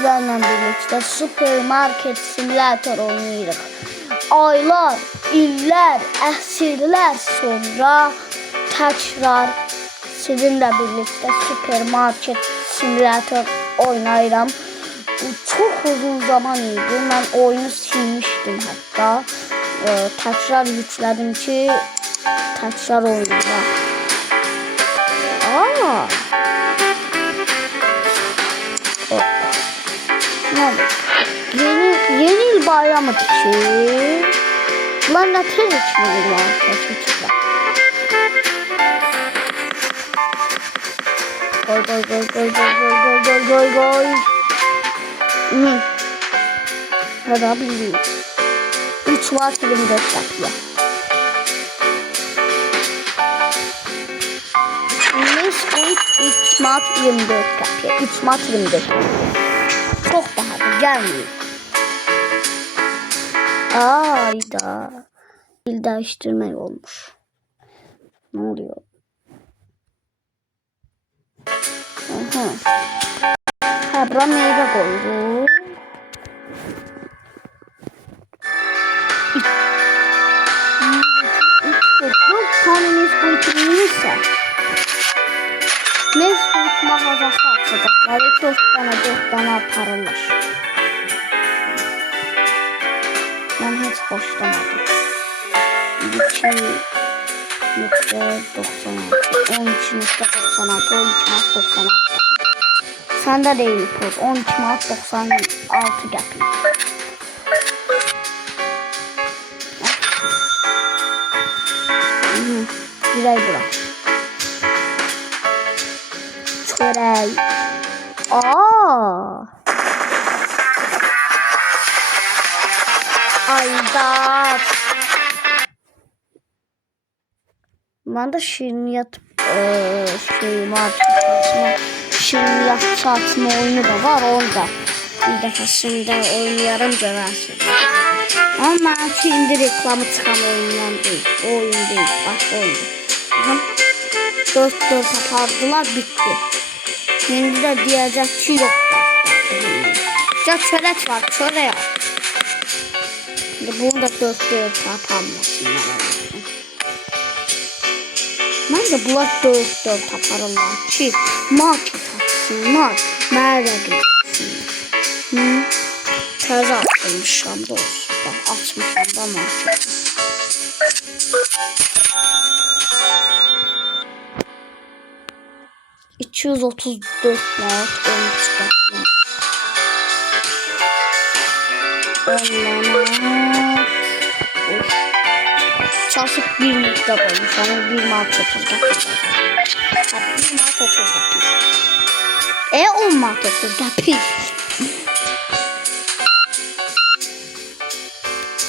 sizlerle birlikte Supermarket Simulator oynayırıq. Aylar, illər, əsrlər sonra təkrar sizinlə birlikte Supermarket Simulator oynayıram. Çok uzun zaman idi. Ben oyunu silmiştim hatta. Tekrar yükledim ki tekrar oynayacağım. Yeni yıl bayramıdır ki. Lan ne tez içmedi lan. Gol. Hadi abi. 3 Mart 24 yapıyor. Mesut 3 Mart 24 yapıyor. 3 Mart 24. Çok pahalı gelmiyor. Ayda. İl değiştirme olmuş. Ne oluyor? Ha, bura meyve koydu. Tanemiz Mesut mağazası açacaklar. 4 tane aparırlar. Ben hiç hoşlamadım. 2.96 13.96 13.96 Sende değil bu. 13.96 yapayım. Güzel bura. Çörek. Ayda. Ben de şiriniyat şiriniyat satma oyunu da var orada. Bir defasında oynayarım görərsiniz. Ama şimdi reklamı çıkan oyundan değil. O oyun değil. Başka oyun. 4 apardılar bitti. Şimdi de diyecek ki yok. Ya çörek var. Çörek. Bunu da 4 aparmasınlar. Ben de bunlar 4 aparırlar ki market açsınlar. Nerede bilsinler. Təzə açılmışam da olsun. Bak açmışam da market. $234 Çalışıp 1 nokta koymuş ama 1 Mart 30'da 1 Mart 30'da 10 Mart 30'da pil.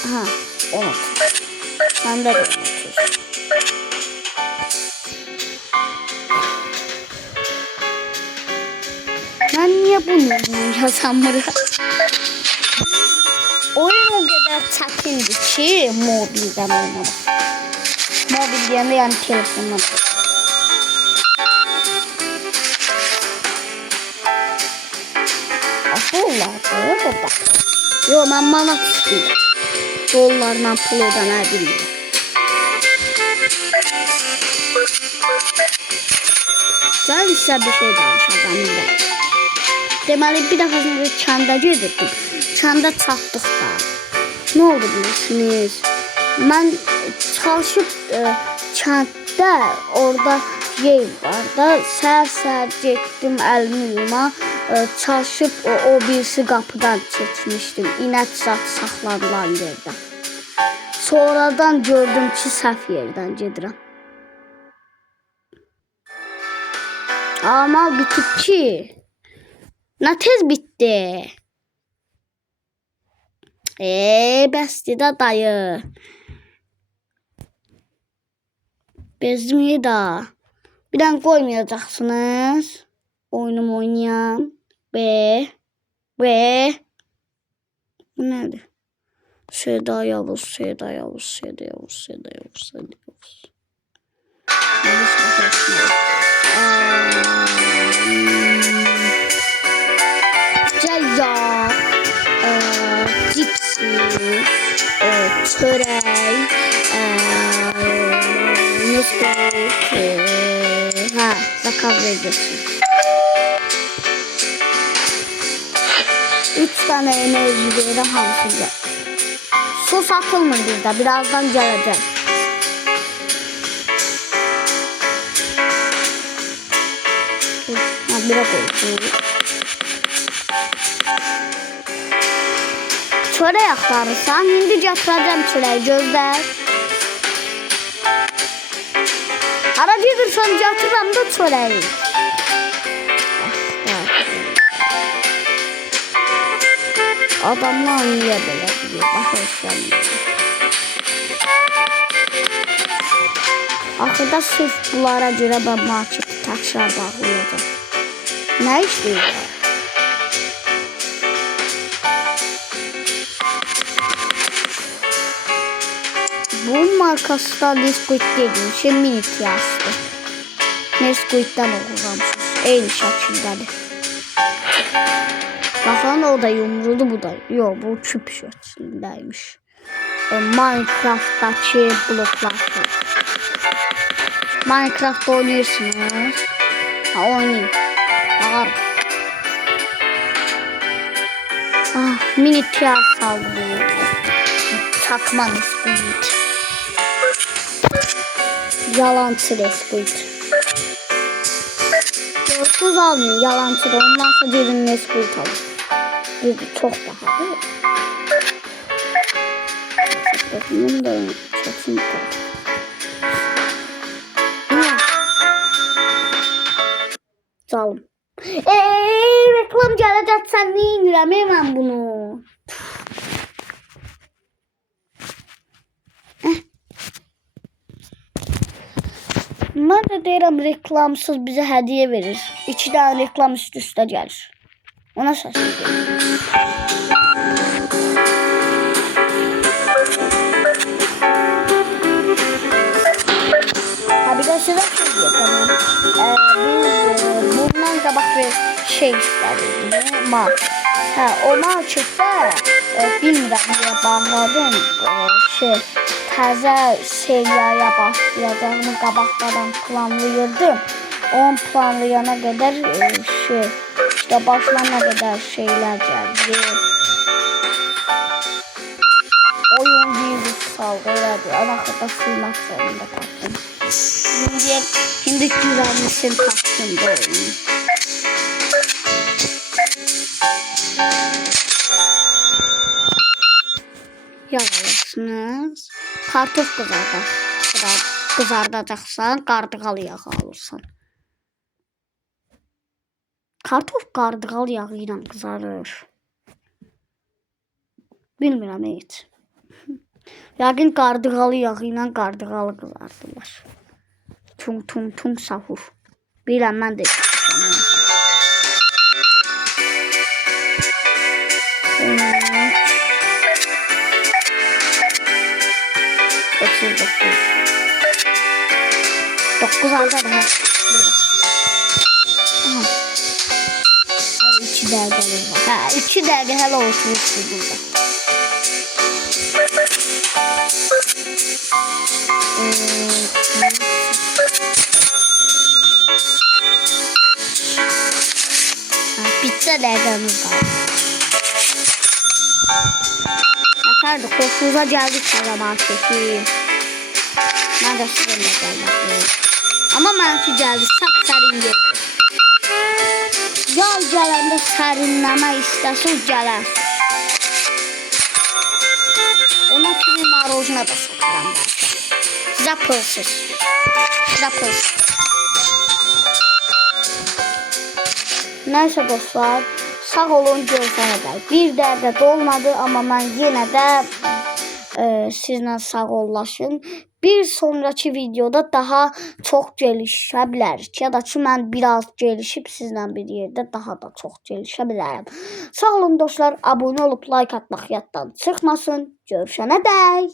Aha 10. Ben de 10. Ben niye bunu yazamıyorum? Oyun o kadar çekildi ki mobilden oynamak. Mobil diyende yani telefonla. Dolar da. Yo ben manat istiyorum. Dolarla pul ödenebiliyor. Sen ise bir şey danışacağım. Deməli bir dəfəsində kəndə gedirdim. Kəndə çatdıqda nə oldu bilirsiniz? Mən çalışıb kənddə orada yer var da səhər getdim əlimi yuma çalışıb o birisi qapıdan keçmişdim. İnək zat saxlanılan yerdə. Sonradan gördüm ki səhv yerdən gedirəm. Amma bitib ki ne tez bitti. Bəsdir də dayı. Bezmiyi da. Bir dənə qoymayacaqsınız. Oyunumu oynayam. Bu nədir? Seda Yavuz. Ha, zakaz vereceksin. 3 tane enerji verir hamsıca. Su satılmır bizde. Birazdan gelecek. Ha, bira koysun. Çörək axtarırsan, indi gətirəcəm çörək, gözlər. Ara gedirsən, gətirirəm də çörəyi. Adamlar niyə belə deyir, baxırsan. Axırda sırf bunlara görə ben marketi təkrar bağlayacağım. Nə istəyirlər? Bu markası da Nesquik değil, şey mini piyastı. Nesquik'ten okuğamsız. Eyni şəkildədir. Baxın, o da yumrudu, bu da. Yox, bu küp şəklindəymiş. Minecraft'daki bloklar. Minecraft oynuyorsunuz. Ha, oynayın. Ağır. Ah, mini piyasa aldı. Çakma Nesquik. Yalancı Nesquik. Yorsuz almayın, yalancı da. Ondansa gelin Nesquik alın. Dedi çok daha değil. Bunun da çekim var. Salım. Reklam gelecek, sen ne indirəm hemen bunu. Ben de deyirəm, reklamsız bize hediye verir. 2 tane reklam üst üste gelir. Ona şaşırdım. Ha, bir de size söyleyeyim. Biz bundan qabaq bir şey istedik. Market. Ha, o markette bilmirəm niyə bağladım. Təzə seriyaya başlayacağımı qabaqdan planlayırdım. Onun planlayana kadar işte başlana kadar şeyler geldi. Oyun virüs salgıladı. Anakada sığmak zorunda kalktım. Şimdi güvenlisini taktım da oyunu. Yavaşsınız. Kartof kızardacaksan qardıqal yağı alırsan. Kartof qardıqal yağı ilə qızarır. Bilmirəm heç. Yəqin qardıqalı yağı ilə qardıqalı qızardılar. Tum sahur. Biləm, mən də istəyirəm. 9 aldı da. Hadi 2 dəqiqə var. Ha, 2 dəqiqə hələ oturmuşdu burada. Bitti dəqiqəmiz var. Yeterdi, korkuza geldik sana marketi. Ben de sizinle geldim. Ama benimki geldi, sapsarın geldi. Yol gelende serinleme istəsiniz gələr. Ona kimi marojna da sataram belki. Sizə pulsuz. Neyse dostlar, sağ olun, görüşene kadar. Bir dəqiqə dolmadı, amma mən yenə də sizlə sağollaşın. Bir sonraki videoda daha çox gelişə bilərik. Ya da ki, mən biraz gelişib sizlə bir yerdə daha da çox gelişə bilərəm. Sağ olun dostlar, abunə olub like atmaq yaddan çıxmasın. Görüşənə dək.